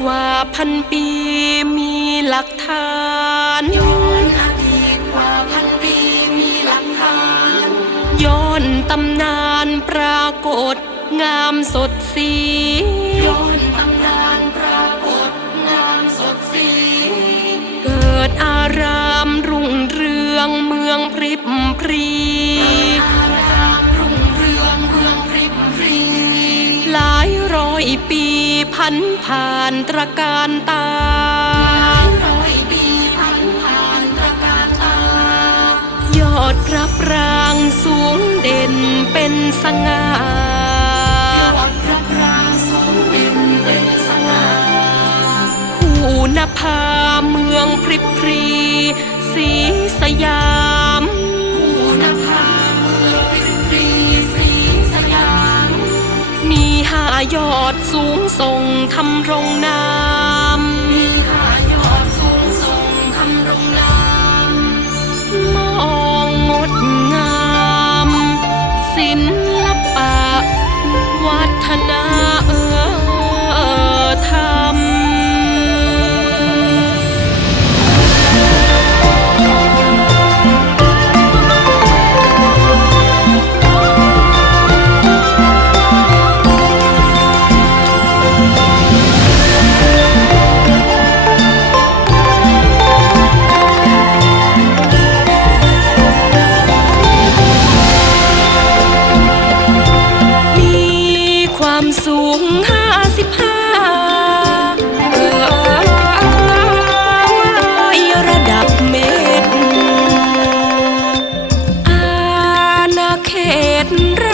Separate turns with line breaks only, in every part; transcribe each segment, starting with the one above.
กว่าพันปีมีหลักฐาน
ย้อนอดีตกว่าพันปีมีหลักฐาน
ย้อนตำนานปรากฏงามสดสี
ย้อนตำนานปรากฏงามสดสี
เกิดอารามรุ่งเรืองเมืองพริบพรี
ร้อ
ยปีพันผ่านตระการตา
ร้อยปีพันผ่านตระการตา
ยอดพระปรางสูงเด่นเป็นสง่า
ยอดพระปรางสูงเด่นเป็นสง่า
ผู้นภาเมืองพริบพรีสีสยาม
ย
อดสูงส่งทำรงนาม ต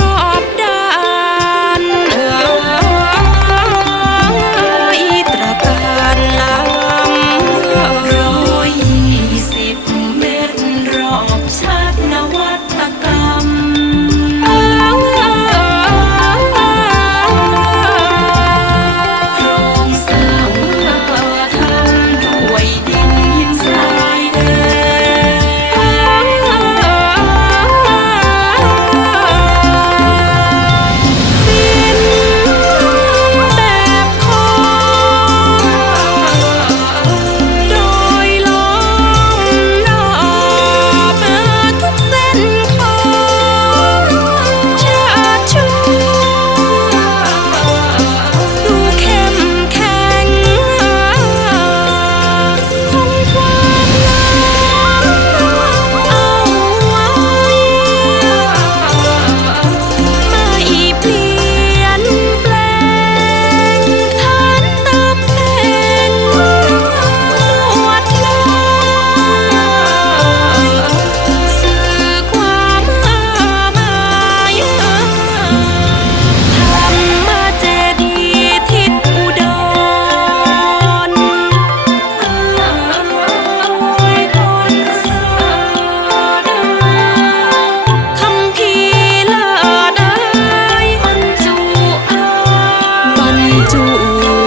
Ooh.